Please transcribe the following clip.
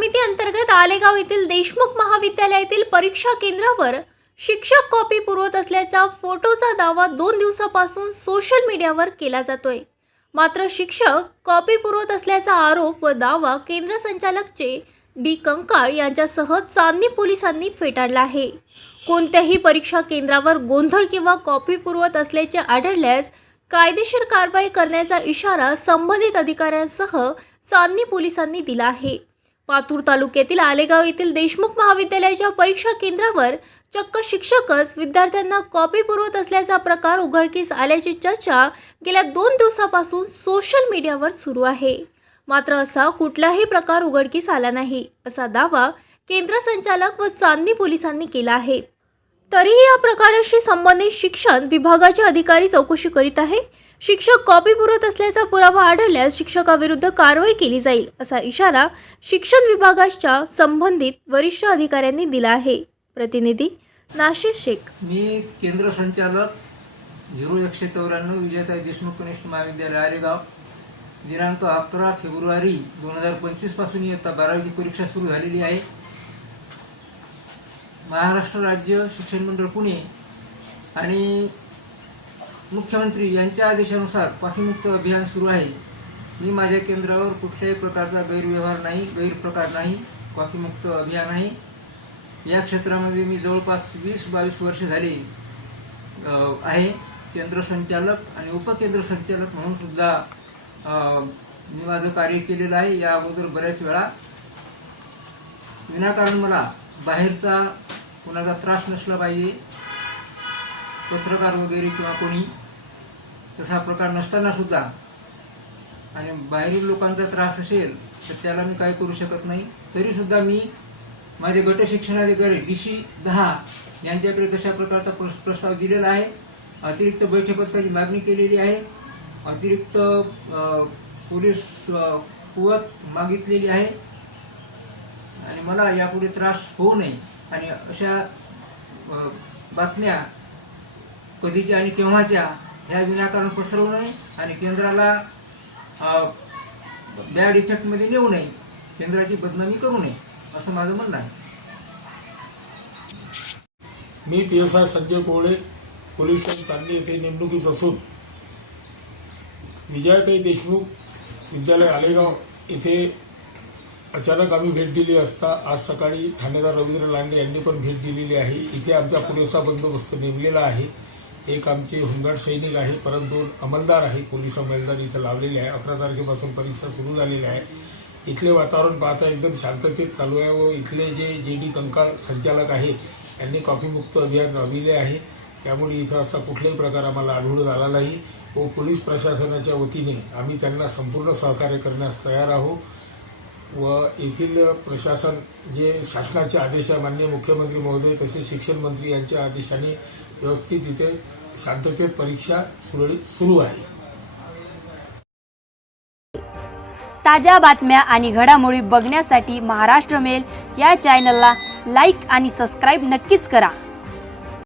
समिती अंतर्गत आलेगाव येथील देशमुख महाविद्यालयातील परीक्षा केंद्रावर शिक्षक कॉपी पुरवत असल्याचा फोटोचा दावा दोन दिवसापासून सोशल मीडियावर केला जातोय. मात्र शिक्षक कॉपी पुरवत असल्याचा आरोप व दावा केंद्र संचालकचे डी. कंकाळ यांच्यासह चांदणी पोलिसांनी फेटाळला आहे. कोणत्याही परीक्षा केंद्रावर गोंधळ किंवा कॉपी पुरवत असल्याचे आढळल्यास कायदेशीर कारवाई करण्याचा इशारा संबंधित अधिकाऱ्यांसह चांदणी पोलिसांनी दिला आहे. पातूर तालुक्यातील आलेगाव येथील देशमुख महाविद्यालयाच्या परीक्षा केंद्रावर चक्क शिक्षकच विद्यार्थ्यांना कॉपी पुरवत असल्याचा प्रकार उघडकीस आल्याची चर्चा गेल्या दोन दिवसापासून सोशल मीडियावर सुरू आहे. मात्र असा कुठलाही प्रकार उघडकीस आला नाही असा दावा केंद्र संचालक व चांदणी पोलिसांनी केला आहे. तरीही या प्रकाराशी संबंधित शिक्षण विभागाचे अधिकारी चौकशी करीत आहे. शिक्षक कॉपी पुरवत असल्याचा पुरावा आढळल्यास शिक्षकाविरुद्ध कारवाई केली जाईल असा इशारा शिक्षण विभागाच्या संबंधित वरिष्ठ अधिकाऱ्यांनी दिला आहे. प्रतिनिधी नाशिर शेख. मी केंद्र संचालक झिरो एकशे चौऱ्याण्णव विजयताई देशमुख कनिष्ठ महाविद्यालय आरेगाव दिनांक अकरा फेब्रुवारी दोन हजार पंचवीसपासून इयत्ता बारावीची परीक्षा सुरू झालेली आहे. महाराष्ट्र राज्य शिक्षण मंडळ पुणे आणि मुख्यमंत्री यांच्या आदेशानुसार पाठीमुक्त अभियान सुरू आहे. मी माझ्या केंद्रावर कुठल्याही प्रकारचा गैरव्यवहार नाही गैरप्रकार नाही कॉफीमुक्त अभियान आहे. या क्षेत्रामध्ये मी जवळपास वीस बावीस वर्ष झाली आहे. केंद्र संचालक आणि उपकेंद्र संचालक म्हणून सुद्धा मी माझं कार्य केलेलं आहे. या अगोदर बऱ्याच वेळा विनाकारण मला बाहेरचा कोणाचा त्रास नसला पाहिजे पत्रकार वगैरे किंवा कोणी तसा प्रकार नसताना सुद्धा. आणि बाहेरील लोकांचा त्रास असेल तर त्याला मी काही करू शकत नाही. तरीसुद्धा मी माझे गट शिक्षणाधिकारी डी सी दहा यांच्याकडे तशा प्रकारचा प्रस्ताव दिलेला आहे. अतिरिक्त बैठपथकाची मागणी केलेली आहे. अतिरिक्त पोलीस कुवत मागितलेली आहे. आणि मला यापुढे त्रास होऊ नये. आणि अशा बातम्या कधीच्या आणि केव्हाच्या ह्या विनाकारण पसरवू नये आणि केंद्राला बॅड इफेक्टमध्ये नेऊ नये. केंद्राची बदनामी करू नये असं माझं म्हणणं आहे. मी P S I Sanjay Kowale police station Chandni येथे नेमणुकीस असून विजयाताई देशमुख विद्यालय आलेगाव येथे अचानक आम्ही भेट दिली असता आज सकाळी ठाणेदार रवींद्र लांडे यांनी पण भेट दिलेली आहे. इथे आमचा पुरेसा बंदोबस्त नेमलेला आहे. एक आमचे होमगार्ड सैनिक आहे परत दोन अंमलदार आहे पोलीस अंमलदार इथं लावलेले आहे. अकरा तारखेपासून परीक्षा सुरू झालेली आहे. इथले वातावरण पाहता एकदम शांततेत चालू आहे व इथले जे जे डी कंकाळ संचालक आहे यांनी कॉफीमुक्त अभियान राबविले आहे. त्यामुळे इथं असा कुठलाही प्रकार आम्हाला आढळून आला नाही व पोलीस प्रशासनाच्या वतीने आम्ही त्यांना संपूर्ण सहकार्य करण्यास तयार आहोत. व येथील प्रशासन जे शासनाचे आदेश आहे माननीय मुख्यमंत्री महोदय तसेच शिक्षण मंत्री यांच्या आदेशाने व्यवस्थित इथे शांततेत परीक्षा सुरळीत सुरू आहे. ताज्या बातम्या आणि घडामोडी बघण्यासाठी महाराष्ट्र मेल या चॅनलला लाईक आणि सबस्क्राईब नक्कीच करा.